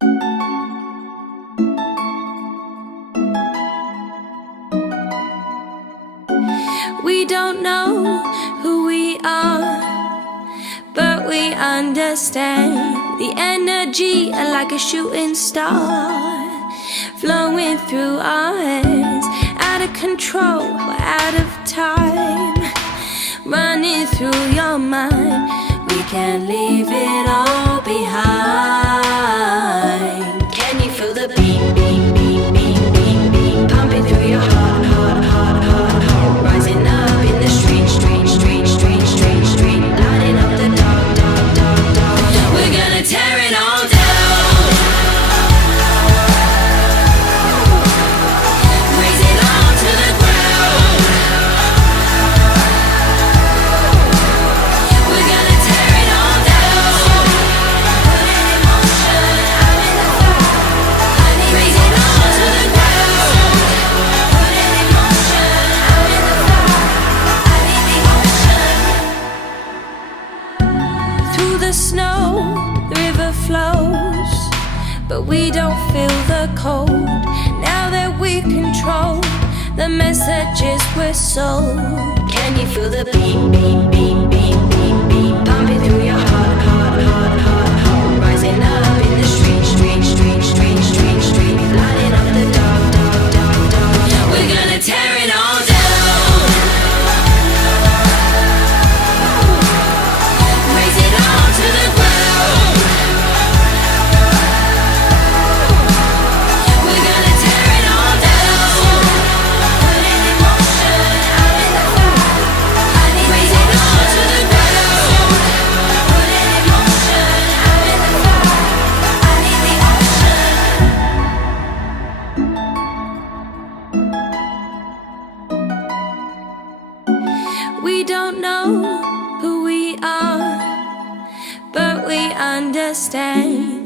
We don't know who we are, but we understand the energy like a shooting star flowing through our hands, out of control, out of time, running through your mind. We can't leave it all behind. Can you feel the beat, beat, beat, beat, beat, beat pumping through your heart, heart, heart, heart, heart, rising up in the street, street, street, street, street, street, lighting up the dark, dark, dark, dark, dark. We're gonna tear it all down. The snow, the river flows, but we don't feel the cold. Now that we control the messages we're sold. Can you feel the beat, beat, beat, beat, beat, beat pumping through your heart, heart, heart, heart, heart, rising up in the street, street, street, street, street, street, lighting up the dark, dark, dark, dark. We're gonna tear it all down. We don't know who we are, but we understand